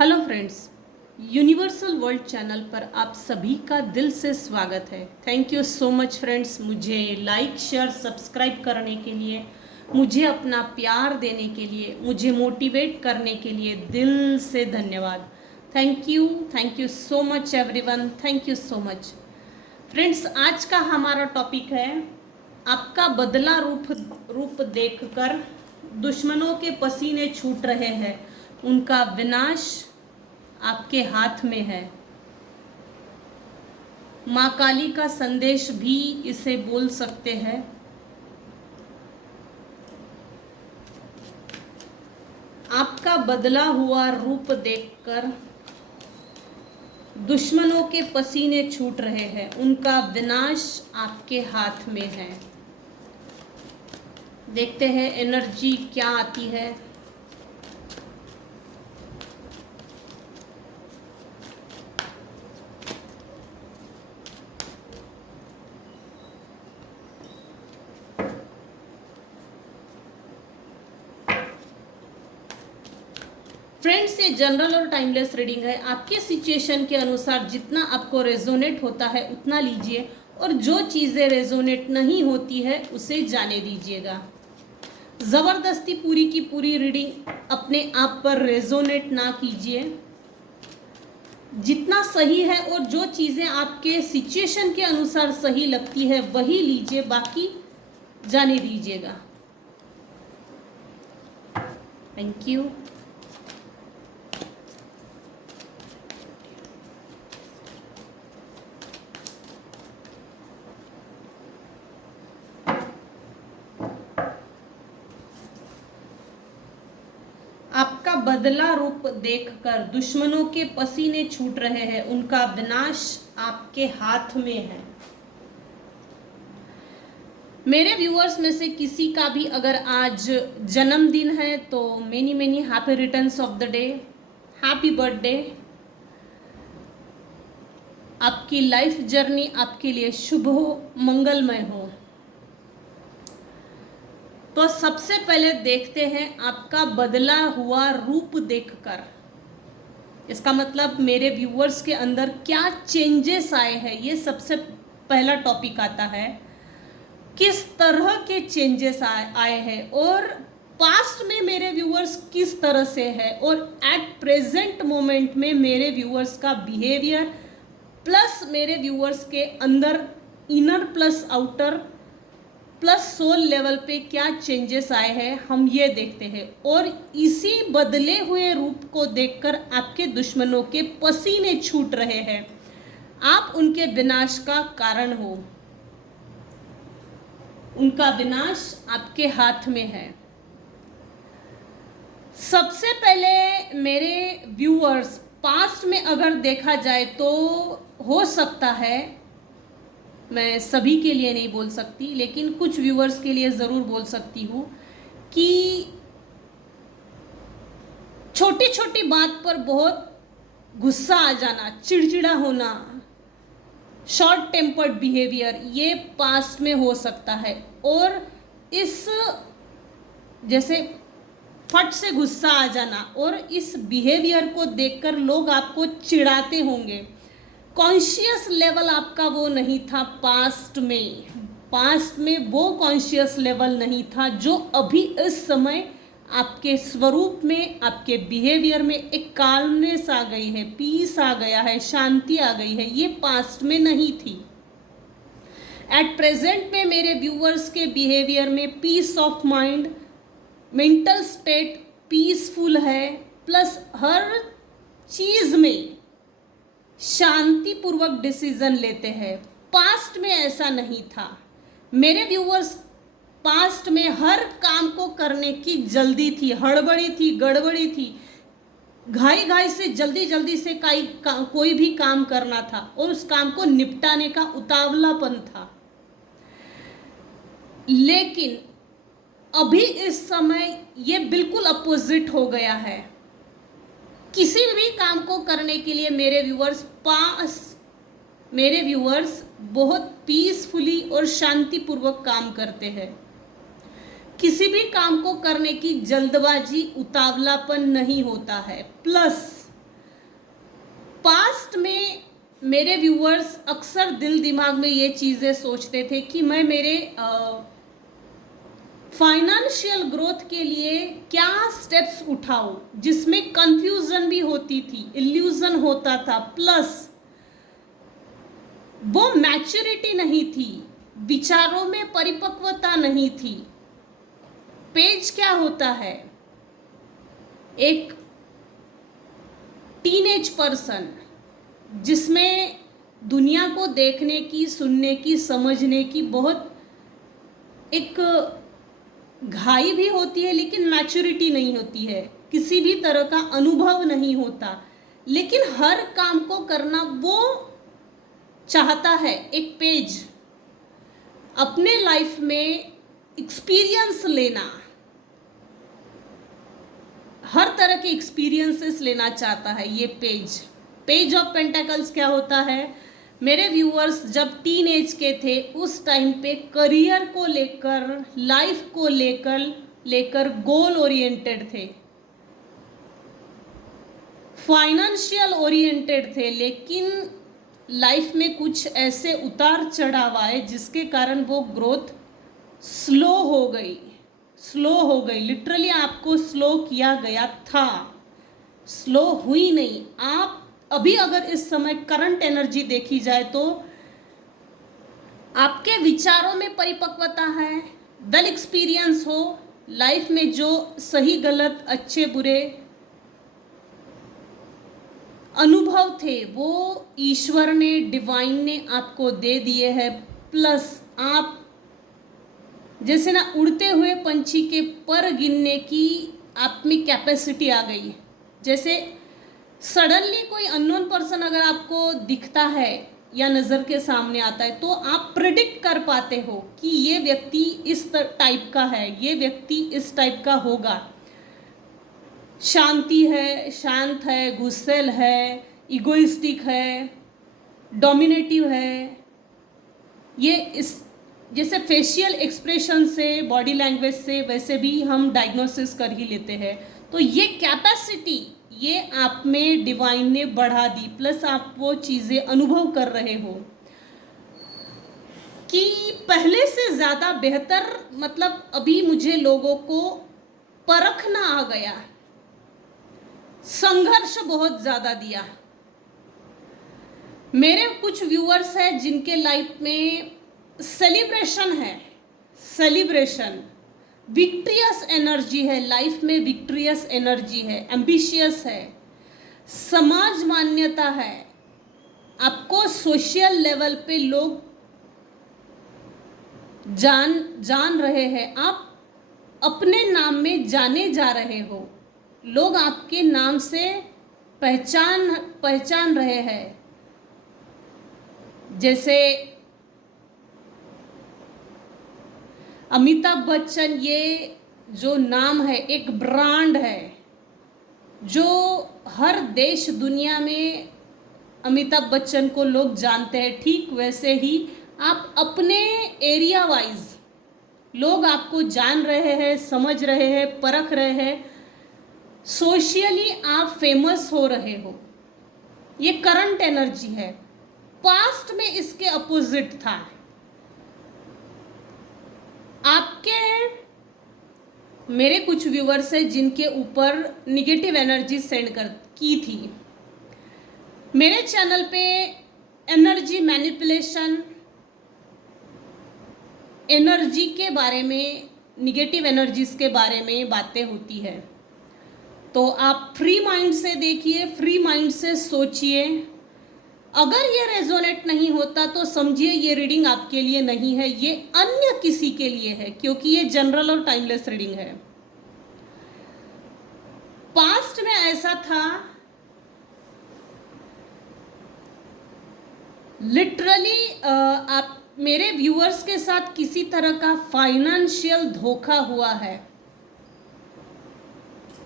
Hello friends, universal world channel पर आप सभी का दिल से स्वागत है। Thank you so much friends, मुझे लाइक शेयर सब्सक्राइब करने के लिए, मुझे अपना प्यार देने के लिए, मुझे मोटिवेट करने के लिए दिल से धन्यवाद। Thank you so much everyone, thank you so much friends. आज का हमारा टॉपिक है आपका बदला रूप देखकर दुश्मनों के पसीने छूट रहे हैं, उनका विनाश आपके हाथ में है। माँ काली का संदेश भी इसे बोल सकते हैं। आपका बदला हुआ रूप देखकर दुश्मनों के पसीने छूट रहे हैं, उनका विनाश आपके हाथ में है। देखते हैं एनर्जी क्या आती है। फ्रेंड्स, ये जनरल और टाइमलेस रीडिंग है। आपके सिचुएशन के अनुसार जितना आपको रेजोनेट होता है उतना लीजिए, और जो चीज़ें रेजोनेट नहीं होती है उसे जाने दीजिएगा। ज़बरदस्ती पूरी की पूरी रीडिंग अपने आप पर रेजोनेट ना कीजिए। जितना सही है और जो चीज़ें आपके सिचुएशन के अनुसार सही लगती है वही लीजिए, बाकी जाने दीजिएगा। Thank you. आपका बदला रूप देखकर दुश्मनों के पसीने छूट रहे हैं, उनका विनाश आपके हाथ में है। मेरे व्यूअर्स में से किसी का भी अगर आज जन्मदिन है तो many many happy returns of the day, happy birthday. आपकी लाइफ जर्नी आपके लिए शुभ हो, मंगलमय हो। तो सबसे पहले देखते हैं आपका बदला हुआ रूप देखकर। इसका मतलब मेरे व्यूअर्स के अंदर क्या चेंजेस आए हैं, ये सबसे पहला टॉपिक आता है। किस तरह के चेंजेस आए हैं और पास्ट में मेरे व्यूअर्स किस तरह से है, और एट प्रेजेंट मोमेंट में मेरे व्यूअर्स का बिहेवियर प्लस मेरे व्यूअर्स के अंदर inner plus outer plus soul level पे क्या चेंजेस आए हैं, हम ये देखते हैं। और इसी बदले हुए रूप को देखकर आपके दुश्मनों के पसीने छूट रहे हैं, आप उनके विनाश का कारण हो। उनका विनाश आपके हाथ में है। सबसे पहले मेरे व्यूअर्स, पास्ट में अगर देखा जाए तो हो सकता है, मैं सभी के लिए नहीं बोल सकती लेकिन कुछ व्यूअर्स के लिए ज़रूर बोल सकती हूँ कि छोटी छोटी बात पर बहुत गुस्सा आ जाना, चिड़चिड़ा होना, शॉर्ट टेम्पर्ड बिहेवियर, ये पास्ट में हो सकता है। और इस जैसे फट से गुस्सा आ जाना और इस बिहेवियर को देखकर लोग आपको चिढ़ाते होंगे। कॉन्शियस लेवल आपका वो नहीं था पास्ट में वो कॉन्शियस लेवल नहीं था जो अभी इस समय आपके स्वरूप में, आपके बिहेवियर में एक काल्मनेस आ गई है, पीस आ गया है, शांति आ गई है। ये पास्ट में नहीं थी। एट प्रेजेंट में मेरे व्यूअर्स के बिहेवियर में peace of mind, mental state peaceful है, प्लस हर चीज़ में शांतिपूर्वक डिसीजन लेते हैं। पास्ट में ऐसा नहीं था। मेरे व्यूअर्स, पास्ट में हर काम को करने की जल्दी थी, हड़बड़ी थी, गड़बड़ी थी, घाई घाई से जल्दी से कोई भी काम करना था और उस काम को निपटाने का उतावलापन था। लेकिन अभी इस समय ये बिल्कुल अपोजिट हो गया है। किसी भी काम को करने के लिए मेरे व्यूअर्स बहुत पीसफुली और शांतिपूर्वक काम करते हैं। किसी भी काम को करने की जल्दबाजी, उतावलापन नहीं होता है। प्लस पास्ट में मेरे व्यूअर्स अक्सर दिल दिमाग में ये चीज़ें सोचते थे कि मैं मेरे फाइनेंशियल ग्रोथ के लिए क्या स्टेप्स उठाऊं, जिसमें कंफ्यूजन भी होती थी, इल्यूजन होता था, प्लस वो मैच्योरिटी नहीं थी, विचारों में परिपक्वता नहीं थी। पेज क्या होता है? एक टीनेज पर्सन जिसमें दुनिया को देखने की, सुनने की, समझने की बहुत एक घाई भी होती है, लेकिन मैच्योरिटी नहीं होती है, किसी भी तरह का अनुभव नहीं होता, लेकिन हर काम को करना वो चाहता है। एक पेज अपने लाइफ में एक्सपीरियंस लेना, हर तरह के एक्सपीरियंसेस लेना चाहता है। ये पेज ऑफ पेंटाकल्स क्या होता है? मेरे व्यूअर्स जब टीन एज के थे उस टाइम पे करियर को लेकर, लाइफ को लेकर गोल ओरिएंटेड थे, फाइनेंशियल ओरिएंटेड थे, लेकिन लाइफ में कुछ ऐसे उतार चढ़ाव आए जिसके कारण वो ग्रोथ स्लो हो गई। लिटरली आपको स्लो किया गया था, स्लो हुई नहीं। आप अभी अगर इस समय करंट एनर्जी देखी जाए तो आपके विचारों में परिपक्वता है, वेल एक्सपीरियंस हो, लाइफ में जो सही गलत, अच्छे बुरे अनुभव थे वो ईश्वर ने, डिवाइन ने आपको दे दिए हैं। प्लस आप जैसे ना उड़ते हुए पंछी के पर गिनने की आप में कैपेसिटी आ गई। जैसे सडनली कोई अननोन पर्सन अगर आपको दिखता है या नज़र के सामने आता है तो आप प्रिडिक्ट कर पाते हो कि ये व्यक्ति इस टाइप का है, ये व्यक्ति इस टाइप का होगा, शांति है, शांत है, गुस्सैल है, इगोइस्टिक है, डोमिनेटिव है। ये इस जैसे फेशियल एक्सप्रेशन से, बॉडी लैंग्वेज से वैसे भी हम डायग्नोसिस कर ही लेते हैं। तो ये कैपेसिटी ये आप में डिवाइन ने बढ़ा दी, प्लस आप वो चीज़ें अनुभव कर रहे हो कि पहले से ज़्यादा बेहतर, मतलब अभी मुझे लोगों को परखना आ गया, संघर्ष बहुत ज़्यादा दिया। मेरे कुछ व्यूअर्स हैं जिनके लाइफ में सेलिब्रेशन है, विक्ट्रियस एनर्जी है, लाइफ में विक्ट्रियस एनर्जी है, एम्बिशियस है, समाज मान्यता है, आपको सोशल लेवल पे लोग जान रहे हैं, आप अपने नाम में जाने जा रहे हो, लोग आपके नाम से पहचान रहे हैं। जैसे अमिताभ बच्चन, ये जो नाम है एक ब्रांड है जो हर देश दुनिया में अमिताभ बच्चन को लोग जानते हैं। ठीक वैसे ही आप अपने एरिया वाइज लोग आपको जान रहे हैं, समझ रहे हैं, परख रहे हैं, सोशली आप फेमस हो रहे हो। ये करंट एनर्जी है। पास्ट में इसके अपोजिट था। आपके मेरे कुछ व्यूअर्स हैं जिनके ऊपर निगेटिव एनर्जी सेंड की थी। मेरे चैनल पे एनर्जी मैनिपुलेशन, एनर्जी के बारे में, निगेटिव एनर्जीज के बारे में बातें होती है। तो आप फ्री माइंड से देखिए, फ्री माइंड से सोचिए। अगर ये रेजोनेट नहीं होता तो समझिए ये रीडिंग आपके लिए नहीं है, ये अन्य किसी के लिए है, क्योंकि ये जनरल और टाइमलेस रीडिंग है। पास्ट में ऐसा था, लिटरली आप मेरे व्यूअर्स के साथ किसी तरह का फाइनेंशियल धोखा हुआ है,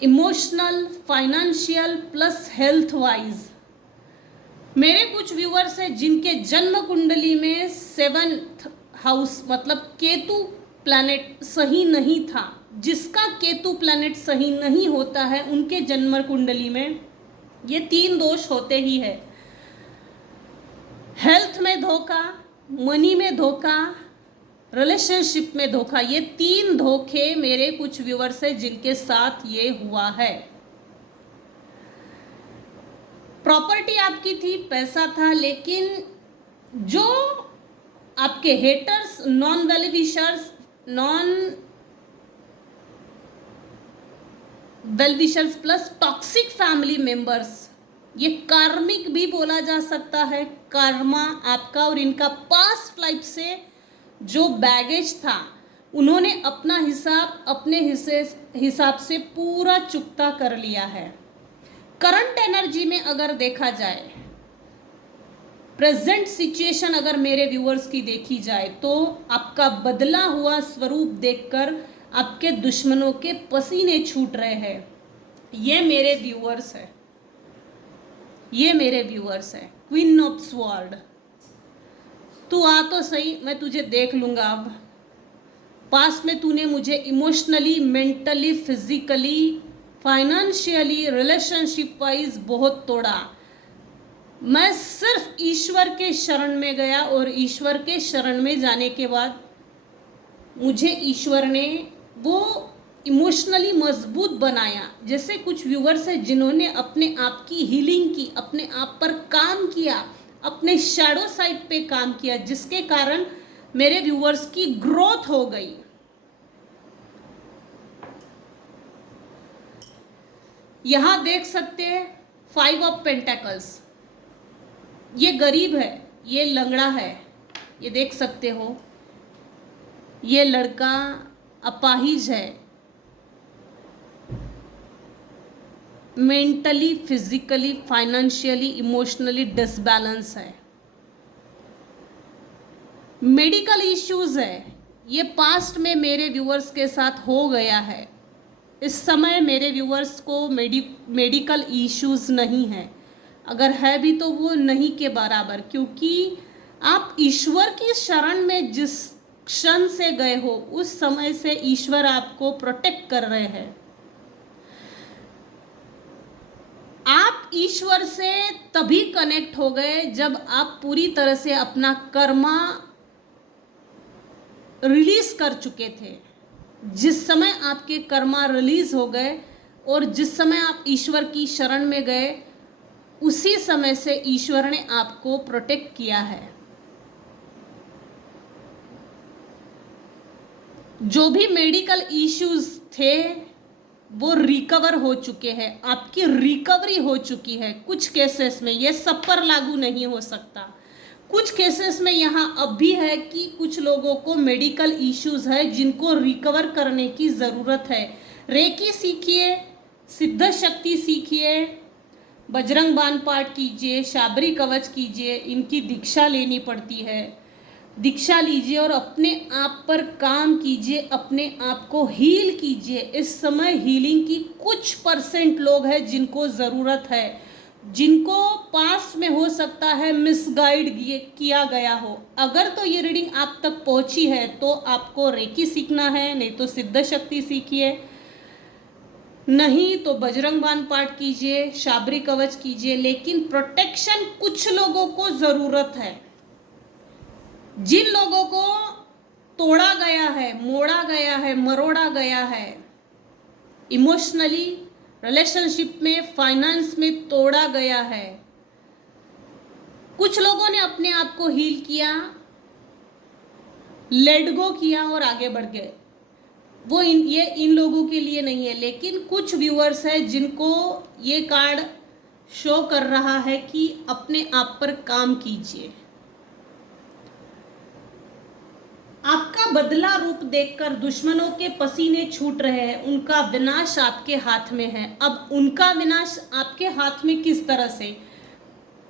emotional, financial plus health wise. मेरे कुछ व्यूअर्स हैं जिनके जन्म कुंडली में 7th हाउस मतलब केतु प्लैनेट सही नहीं था। जिसका केतु प्लैनेट सही नहीं होता है उनके जन्म कुंडली में ये 3 दोष होते ही है। हेल्थ में धोखा, मनी में धोखा, रिलेशनशिप में धोखा। ये 3 धोखे मेरे कुछ व्यूअर्स है जिनके साथ ये हुआ है। प्रॉपर्टी आपकी थी, पैसा था, लेकिन जो आपके haters, non well wishers plus toxic family members, ये कार्मिक भी बोला जा सकता है। कर्मा आपका और इनका पास्ट लाइफ से जो बैगेज था, उन्होंने अपना हिसाब अपने हिसाब से पूरा चुकता कर लिया है। करंट एनर्जी में अगर देखा जाए, प्रेजेंट सिचुएशन अगर मेरे व्यूअर्स की देखी जाए, तो आपका बदला हुआ स्वरूप देखकर आपके दुश्मनों के पसीने छूट रहे हैं। ये मेरे व्यूअर्स है, ये मेरे व्यूअर्स है। क्वीन ऑफ स्वॉर्ड, तू आ तो सही, मैं तुझे देख लूंगा। अब पास्ट में तूने मुझे emotionally, mentally, physically, financially, relationship wise बहुत तोड़ा। मैं सिर्फ ईश्वर के शरण में गया और ईश्वर के शरण में जाने के बाद मुझे ईश्वर ने वो इमोशनली मजबूत बनाया। जैसे कुछ व्यूवर्स हैं जिन्होंने अपने आप की हीलिंग की, अपने आप पर काम किया, अपने शैडो साइड पे काम किया, जिसके कारण मेरे व्यूवर्स की ग्रोथ हो गई। यहां देख सकते हैं 5 ऑफ पेंटेकल्स। ये गरीब है, ये लंगड़ा है, ये देख सकते हो। ये लड़का अपाहिज है, mentally, physically, financially, emotionally disbalance है, मेडिकल इश्यूज है। ये पास्ट में मेरे व्यूअर्स के साथ हो गया है। इस समय मेरे व्यूअर्स को मेडिकल इश्यूज नहीं है, अगर है भी तो वो नहीं के बराबर, क्योंकि आप ईश्वर की शरण में जिस क्षण से गए हो, उस समय से ईश्वर आपको प्रोटेक्ट कर रहे हैं। आप ईश्वर से तभी कनेक्ट हो गए जब आप पूरी तरह से अपना कर्मा रिलीज कर चुके थे। जिस समय आपके कर्मा रिलीज हो गए और जिस समय आप ईश्वर की शरण में गए, उसी समय से ईश्वर ने आपको प्रोटेक्ट किया है। जो भी मेडिकल इश्यूज थे वो रिकवर हो चुके हैं, आपकी रिकवरी हो चुकी है। कुछ केसेस में, ये सब पर लागू नहीं हो सकता, कुछ केसेस में यहाँ अब भी है कि कुछ लोगों को मेडिकल इश्यूज है जिनको रिकवर करने की ज़रूरत है। रेकी सीखिए, सिद्ध शक्ति सीखिए, बजरंग बाण पाठ कीजिए, शाबरी कवच कीजिए, इनकी दीक्षा लेनी पड़ती है। दीक्षा लीजिए और अपने आप पर काम कीजिए, अपने आप को हील कीजिए। इस समय हीलिंग की कुछ % लोग हैं जिनको ज़रूरत है, जिनको पास में हो सकता है मिसगाइड किया गया हो। अगर तो ये रीडिंग आप तक पहुंची है तो आपको रेकी सीखना है, नहीं तो सिद्ध शक्ति सीखिए, नहीं तो बजरंग बाण पाठ कीजिए, शाबरी कवच कीजिए। लेकिन प्रोटेक्शन कुछ लोगों को ज़रूरत है। जिन लोगों को तोड़ा गया है, मोड़ा गया है, मरोड़ा गया है, इमोशनली, रिलेशनशिप में, फाइनेंस में तोड़ा गया है, कुछ लोगों ने अपने आप को हील किया, लेट गो किया और आगे बढ़ गए। वो इन लोगों के लिए नहीं है। लेकिन कुछ व्यूअर्स हैं जिनको ये कार्ड शो कर रहा है कि अपने आप पर काम कीजिए। आपका बदला रूप देखकर दुश्मनों के पसीने छूट रहे हैं, उनका विनाश आपके हाथ में है। अब उनका विनाश आपके हाथ में किस तरह से?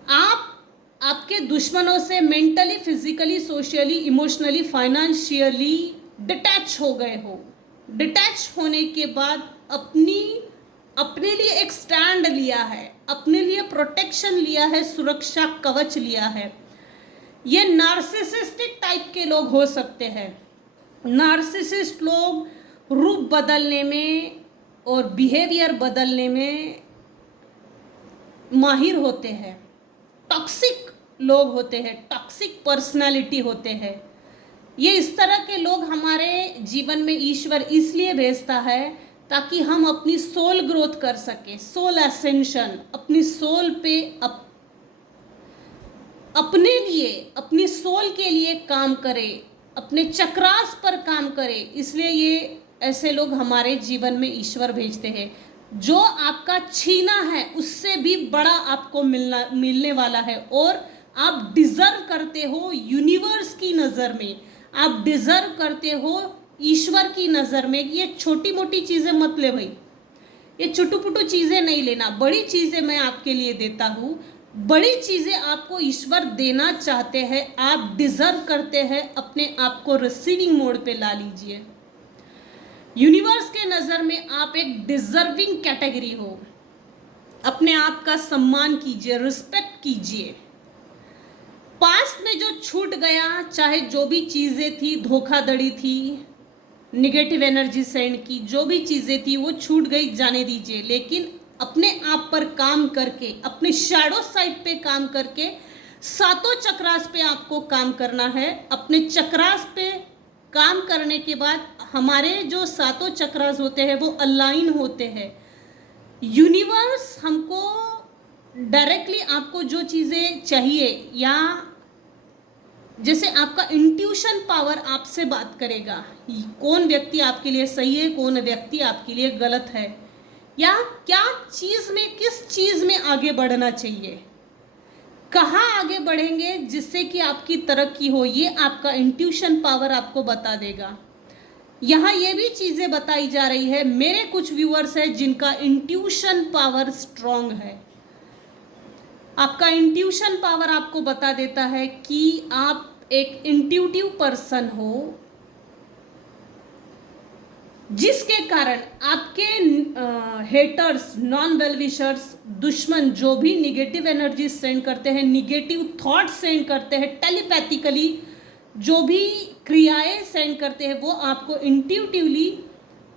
आप आपके दुश्मनों से mentally, physically, socially, emotionally, financially detach हो गए हो। डिटैच होने के बाद अपने लिए एक स्टैंड लिया है, अपने लिए प्रोटेक्शन लिया है, सुरक्षा कवच लिया है। ये नार्सिसिस्टिक टाइप के लोग हो सकते हैं। नार्सिसिस्ट लोग रूप बदलने में और बिहेवियर बदलने में माहिर होते हैं, टॉक्सिक लोग होते हैं, टॉक्सिक पर्सनालिटी होते हैं। ये इस तरह के लोग हमारे जीवन में ईश्वर इसलिए भेजता है ताकि हम अपनी सोल ग्रोथ कर सके, सोल एसेंशन, अपनी सोल पे अपने लिए, अपनी सोल के लिए काम करे, अपने चक्रास पर काम करे। इसलिए ये ऐसे लोग हमारे जीवन में ईश्वर भेजते हैं। जो आपका छीना है उससे भी बड़ा आपको मिलने वाला है, और आप डिजर्व करते हो यूनिवर्स की नज़र में, आप डिजर्व करते हो ईश्वर की नज़र में। ये छोटी मोटी चीज़ें मत ले भाई, ये छोटू पुटू चीज़ें नहीं लेना, बड़ी चीज़ें मैं आपके लिए देता हूँ। बड़ी चीज़ें आपको ईश्वर देना चाहते हैं, आप डिजर्व करते हैं, अपने आप को रिसीविंग मोड पे ला लीजिए। यूनिवर्स के नज़र में आप एक डिजर्विंग कैटेगरी हो। अपने आप का सम्मान कीजिए, रिस्पेक्ट कीजिए। पास्ट में जो छूट गया, चाहे जो भी चीज़ें थी, धोखाधड़ी थी, निगेटिव एनर्जी सेंड की, जो भी चीज़ें थी वो छूट गई, जाने दीजिए। लेकिन अपने आप पर काम करके, अपने शैडो साइड पे काम करके, सातों चक्रास पे आपको काम करना है। अपने चक्रास पे काम करने के बाद हमारे जो सातों चक्रास होते हैं वो अलाइन होते हैं। यूनिवर्स हमको डायरेक्टली आपको जो चीज़ें चाहिए, या जैसे आपका इंट्यूशन पावर आपसे बात करेगा, कौन व्यक्ति आपके लिए सही है, कौन व्यक्ति आपके लिए गलत है, या क्या चीज़ में, किस चीज़ में आगे बढ़ना चाहिए, कहाँ आगे बढ़ेंगे जिससे कि आपकी तरक्की हो, ये आपका इंट्यूशन पावर आपको बता देगा। यहाँ ये भी चीज़ें बताई जा रही है, मेरे कुछ व्यूअर्स हैं जिनका इंट्यूशन पावर स्ट्रॉन्ग है। आपका इंट्यूशन पावर आपको बता देता है कि आप एक इंट्यूटिव पर्सन हो, जिसके कारण आपके हेटर्स, नॉन वेल विशर्स, दुश्मन जो भी निगेटिव एनर्जी सेंड करते हैं, निगेटिव थॉट सेंड करते हैं, टेलीपैथिकली जो भी क्रियाएं सेंड करते हैं, वो आपको इंट्यूटिवली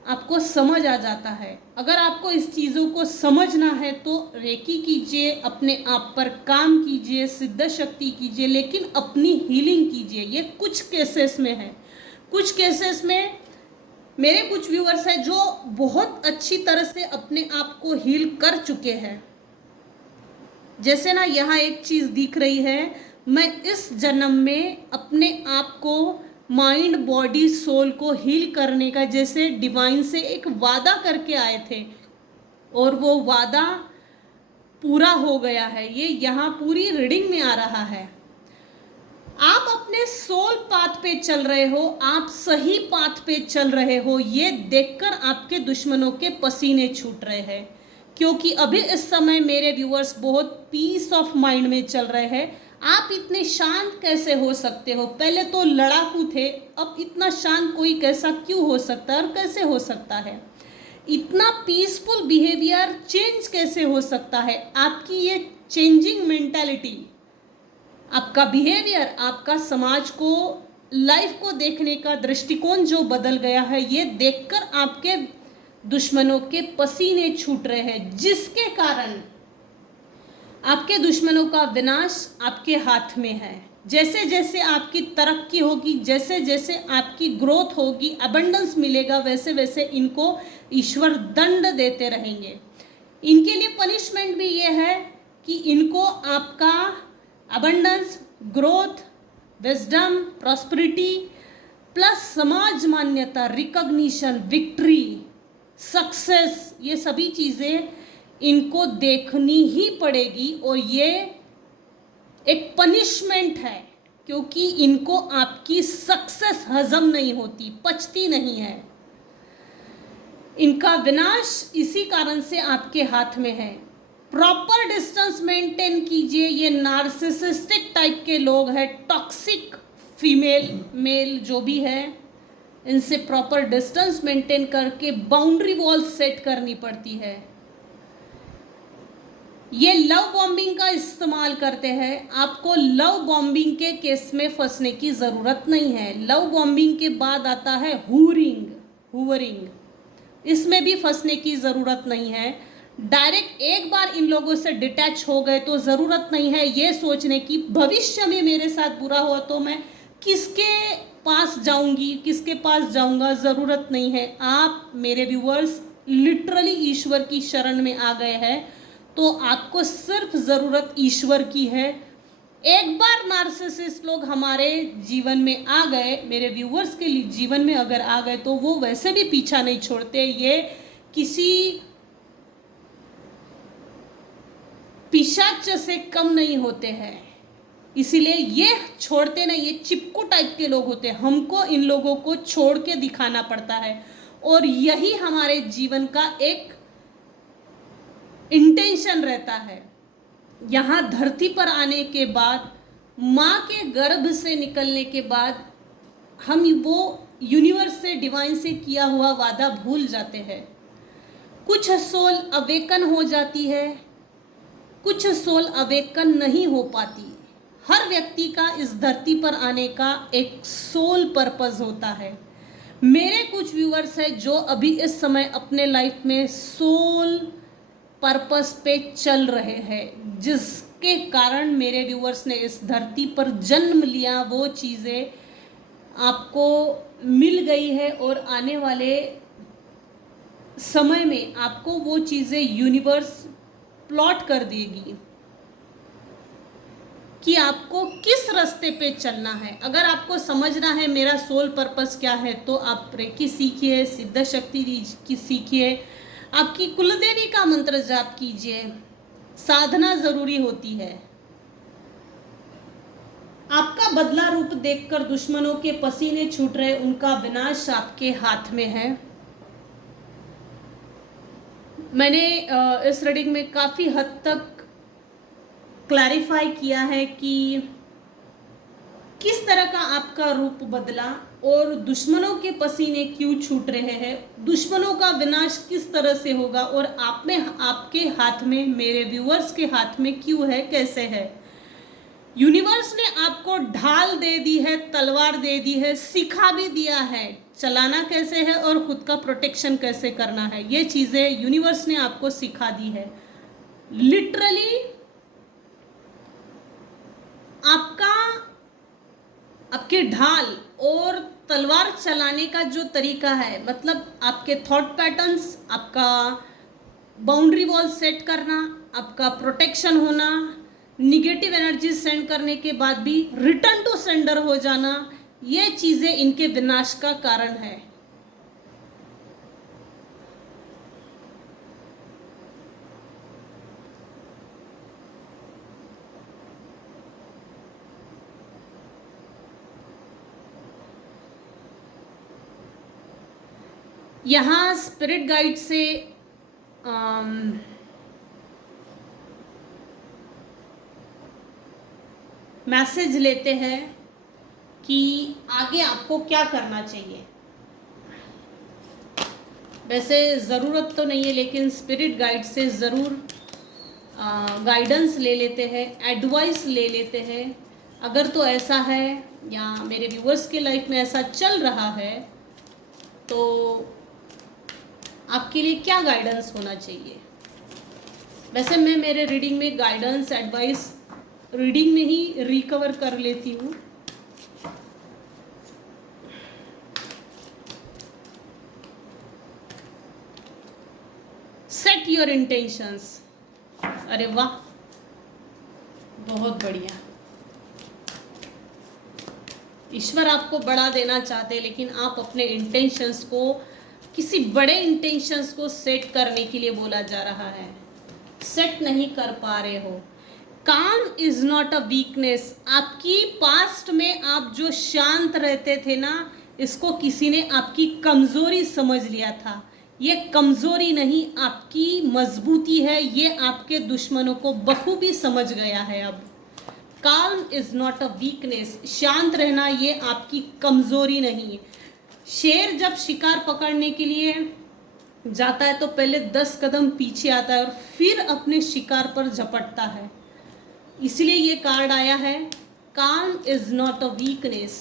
आपको समझ आ जाता है। अगर आपको इस चीज़ों को समझना है तो रेकी कीजिए, अपने आप पर काम कीजिए, सिद्ध शक्ति कीजिए, लेकिन अपनी हीलिंग कीजिए। ये कुछ केसेस में है। कुछ केसेस में मेरे कुछ व्यूअर्स हैं जो बहुत अच्छी तरह से अपने आप को हील कर चुके हैं। जैसे ना यहाँ एक चीज़ दिख रही है, मैं इस जन्म में अपने आप को, माइंड, बॉडी, सोल को हील करने का जैसे डिवाइन से एक वादा करके आए थे, और वो वादा पूरा हो गया है। ये यहाँ पूरी रीडिंग में आ रहा है। आप अपने सोल पाथ पे चल रहे हो, आप सही पाथ पे चल रहे हो, ये देखकर आपके दुश्मनों के पसीने छूट रहे हैं। क्योंकि अभी इस समय मेरे व्यूअर्स बहुत पीस ऑफ माइंड में चल रहे हैं। आप इतने शांत कैसे हो सकते हो? पहले तो लड़ाकू थे, अब इतना शांत कोई कैसा क्यों हो सकता है और कैसे हो सकता है? इतना पीसफुल बिहेवियर चेंज कैसे हो सकता है? आपकी ये चेंजिंग मेंटालिटी, आपका बिहेवियर, आपका समाज को, लाइफ को देखने का दृष्टिकोण जो बदल गया है, ये देखकर आपके दुश्मनों के पसीने छूट रहे हैं, जिसके कारण आपके दुश्मनों का विनाश आपके हाथ में है। जैसे जैसे आपकी तरक्की होगी, जैसे जैसे आपकी ग्रोथ होगी, अबंडेंस मिलेगा, वैसे वैसे इनको ईश्वर दंड देते रहेंगे। इनके लिए पनिशमेंट भी ये है कि इनको आपका abundance, growth, wisdom, prosperity plus समाज मान्यता, रिकॉग्निशन, विक्ट्री, सक्सेस, ये सभी चीज़ें इनको देखनी ही पड़ेगी। और ये एक पनिशमेंट है, क्योंकि इनको आपकी सक्सेस हजम नहीं होती, पचती नहीं है। इनका विनाश इसी कारण से आपके हाथ में है। प्रॉपर डिस्टेंस मेंटेन कीजिए। ये नार्सिसिस्टिक टाइप के लोग हैं, टॉक्सिक फीमेल, मेल जो भी है, इनसे प्रॉपर डिस्टेंस मेंटेन करके बाउंड्री वॉल सेट करनी पड़ती है। ये लव बॉम्बिंग का इस्तेमाल करते हैं। आपको लव बॉम्बिंग के केस में फंसने की ज़रूरत नहीं है। लव बॉम्बिंग के बाद आता है हुवरिंग। इसमें भी फंसने की ज़रूरत नहीं है। डायरेक्ट एक बार इन लोगों से डिटैच हो गए तो ज़रूरत नहीं है ये सोचने की भविष्य में मेरे साथ बुरा हुआ तो मैं किसके पास जाऊंगी, किसके पास जाऊंगा, ज़रूरत नहीं है। आप मेरे व्यूअर्स लिटरली ईश्वर की शरण में आ गए हैं तो आपको सिर्फ ज़रूरत ईश्वर की है। एक बार नार्सिसिस्ट लोग हमारे जीवन में आ गए, मेरे व्यूअर्स के लिए जीवन में अगर आ गए तो वो वैसे भी पीछा नहीं छोड़ते। ये किसी पिशाच से कम नहीं होते हैं, इसीलिए ये छोड़ते नहीं, ये चिपकू टाइप के लोग होते हैं। हमको इन लोगों को छोड़ के दिखाना पड़ता है और यही हमारे जीवन का एक इंटेंशन रहता है। यहाँ धरती पर आने के बाद, माँ के गर्भ से निकलने के बाद हम वो यूनिवर्स से, डिवाइन से किया हुआ वादा भूल जाते हैं। कुछ सोल अवेकन हो जाती है, कुछ सोल अवेकन नहीं हो पाती। हर व्यक्ति का इस धरती पर आने का एक सोल पर्पस होता है। मेरे कुछ व्यूअर्स हैं जो अभी इस समय अपने लाइफ में सोल पर्पस पे चल रहे हैं, जिसके कारण मेरे व्यूअर्स ने इस धरती पर जन्म लिया। वो चीज़ें आपको मिल गई है और आने वाले समय में आपको वो चीज़ें यूनिवर्स प्लॉट कर देगी कि आपको किस रास्ते पे चलना है। अगर आपको समझना है मेरा सोल पर्पस क्या है तो आप रेकी सीखिए, सिद्ध शक्ति की सीखिए, आपकी कुलदेवी का मंत्र जाप कीजिए। साधना जरूरी होती है। आपका बदला रूप देखकर दुश्मनों के पसीने छूट रहे, उनका विनाश आपके हाथ में है। मैंने इस रीडिंग में काफ़ी हद तक क्लैरिफाई किया है कि किस तरह का आपका रूप बदला और दुश्मनों के पसीने क्यों छूट रहे हैं, दुश्मनों का विनाश किस तरह से होगा और आप में, आपके हाथ में, मेरे व्यूअर्स के हाथ में क्यों है, कैसे है। यूनिवर्स ने आपको ढाल दे दी है, तलवार दे दी है, सिखा भी दिया है चलाना कैसे है और खुद का प्रोटेक्शन कैसे करना है। ये चीज़ें यूनिवर्स ने आपको सिखा दी है। लिटरली आपके ढाल और तलवार चलाने का जो तरीका है, मतलब आपके थॉट पैटर्न्स, आपका बाउंड्री वॉल सेट करना, आपका प्रोटेक्शन होना, निगेटिव एनर्जी सेंड करने के बाद भी रिटर्न टू सेंडर हो जाना, ये चीज़ें इनके विनाश का कारण है। यहाँ स्पिरिट गाइड से मैसेज लेते हैं कि आगे आपको क्या करना चाहिए। वैसे ज़रूरत तो नहीं है लेकिन स्पिरिट गाइड से ज़रूर गाइडेंस ले लेते हैं, एडवाइस ले लेते हैं। अगर तो ऐसा है या मेरे व्यूअर्स के लाइफ में ऐसा चल रहा है तो आपके लिए क्या गाइडेंस होना चाहिए। वैसे मैं मेरे रीडिंग में गाइडेंस, एडवाइस रीडिंग में ही रिकवर कर लेती हूँ। Set your intentions. अरे वाह, बहुत बढ़िया। ईश्वर आपको बड़ा देना चाहते हैं लेकिन आप अपने इंटेंशंस को, किसी बड़े इंटेंशंस को सेट करने के लिए बोला जा रहा है, सेट नहीं कर पा रहे हो। काम इज नॉट अ वीकनेस। आपकी पास्ट में आप जो शांत रहते थे ना, इसको किसी ने आपकी कमजोरी समझ लिया था। ये कमजोरी नहीं, आपकी मजबूती है। ये आपके दुश्मनों को बखूबी समझ गया है अब। काम इज नॉट अ वीकनेस। शांत रहना ये आपकी कमजोरी नहीं है। शेर जब शिकार पकड़ने के लिए जाता है तो पहले 10 कदम पीछे आता है और फिर अपने शिकार पर झपटता है। इसलिए ये कार्ड आया है, काम इज नॉट अ वीकनेस।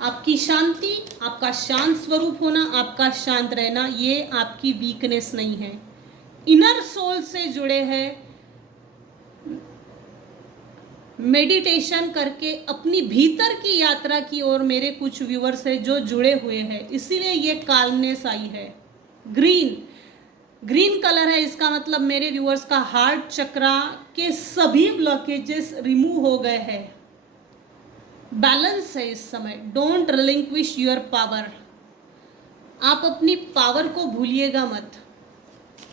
आपकी शांति, आपका शांत स्वरूप होना, आपका शांत रहना, ये आपकी वीकनेस नहीं है, इनर सोल से जुड़े हैं, मेडिटेशन करके अपनी भीतर की यात्रा की ओर मेरे कुछ व्यूअर्स हैं जो जुड़े हुए हैं, इसीलिए ये काल्मनेस आई है। ग्रीन कलर है, इसका मतलब मेरे व्यूअर्स का हार्ट चक्रा के सभी ब्लॉकेजेस रिमूव हो गए हैं, बैलेंस है इस समय। डोंट रिलिंक्विश योर पावर, आप अपनी पावर को भूलिएगा मत,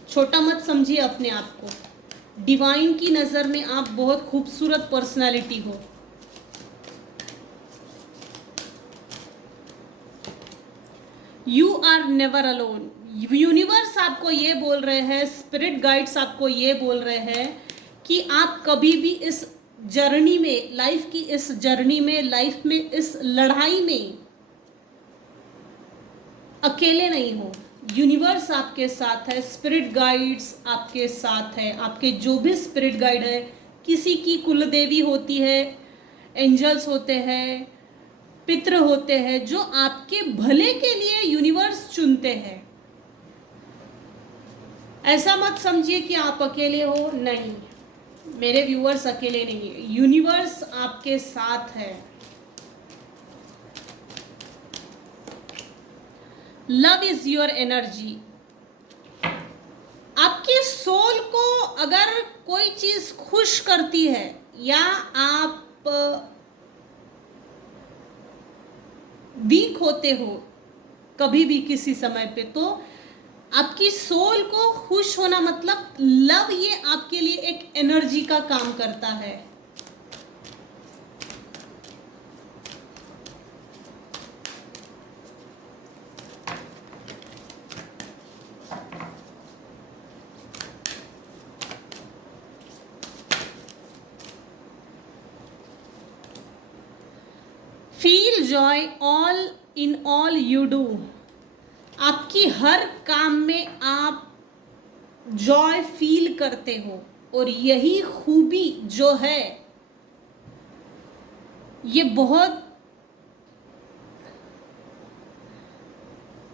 छोटा मत समझिए अपने आप को। डिवाइन की नज़र में आप बहुत खूबसूरत पर्सनालिटी हो। You are never alone. Universe आपको ये बोल रहे हैं, स्पिरिट गाइड्स आपको ये बोल रहे हैं कि आप कभी भी इस जर्नी में, लाइफ की इस जर्नी में, लाइफ में इस लड़ाई में अकेले नहीं हो। यूनिवर्स आपके साथ है, स्पिरिट गाइड्स आपके साथ है। आपके जो भी स्पिरिट गाइड है, किसी की कुलदेवी होती है, एंजल्स होते हैं, पितृ होते हैं, जो आपके भले के लिए यूनिवर्स चुनते हैं। ऐसा मत समझिए कि आप अकेले हो, नहीं, मेरे व्यूअर्स अकेले नहीं है, यूनिवर्स आपके साथ है। Love is your energy. आपके सोल को अगर कोई चीज खुश करती है या आप वीक होते हो कभी भी किसी समय पे, तो आपकी सोल को खुश होना मतलब लव, ये आपके लिए एक एनर्जी का काम करता है। Feel Joy all in all you do. आपकी हर काम में आप जॉय फील करते हो, और यही खूबी जो है ये बहुत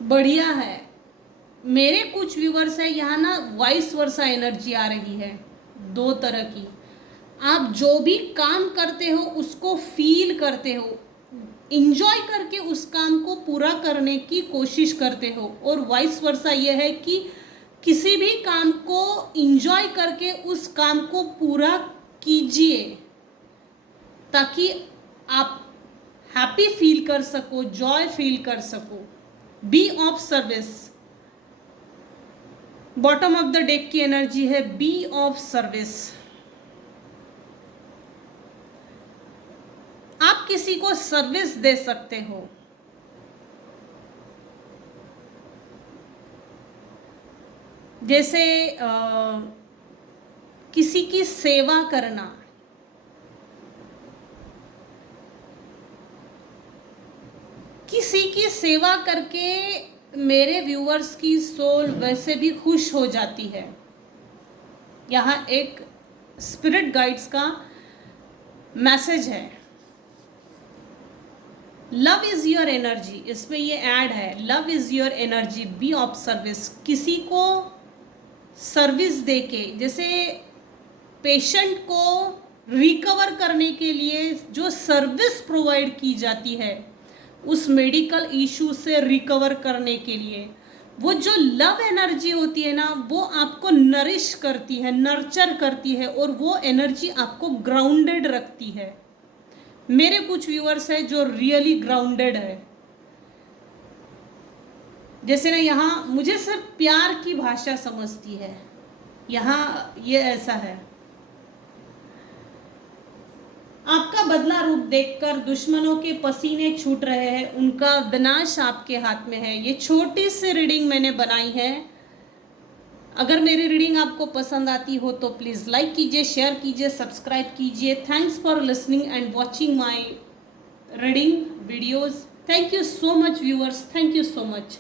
बढ़िया है। मेरे कुछ व्यूअर्स है यहाँ ना, वाइस वर्सा एनर्जी आ रही है, दो तरह की। आप जो भी काम करते हो उसको फील करते हो, इंजॉय करके उस काम को पूरा करने की कोशिश करते हो, और वाइस वर्सा ये है कि किसी भी काम को इंजॉय करके उस काम को पूरा कीजिए, ताकि आप हैप्पी फील कर सको, जॉय फील कर सको। Be of service. Bottom of the deck की एनर्जी है बी ऑफ सर्विस। आप किसी को सर्विस दे सकते हो, जैसे किसी की सेवा करना, किसी की सेवा करके मेरे व्यूअर्स की सोल वैसे भी खुश हो जाती है। यहाँ एक स्पिरिट गाइड्स का मैसेज है। लव इज योर एनर्जी, इसमें ये ऐड है, love is your energy, be of service. किसी को सर्विस देके, जैसे पेशेंट को रिकवर करने के लिए जो सर्विस प्रोवाइड की जाती है, उस मेडिकल इशू से रिकवर करने के लिए, वो जो लव एनर्जी होती है ना, वो आपको नरिश करती है, नर्चर करती है, और वो एनर्जी आपको ग्राउंडेड रखती है। मेरे कुछ व्यूअर्स हैं जो रियली ग्राउंडेड है। जैसे ना यहाँ मुझे सिर्फ प्यार की भाषा समझती है, यहाँ ये ऐसा है। आपका बदला रूप देखकर दुश्मनों के पसीने छूट रहे हैं, उनका विनाश आपके हाथ में है। ये छोटी सी रीडिंग मैंने बनाई है। अगर मेरी रीडिंग आपको पसंद आती हो तो प्लीज़ लाइक कीजिए, शेयर कीजिए, सब्सक्राइब कीजिए। Thanks for listening and watching my reading videos. Thank you so much viewers, thank you so much.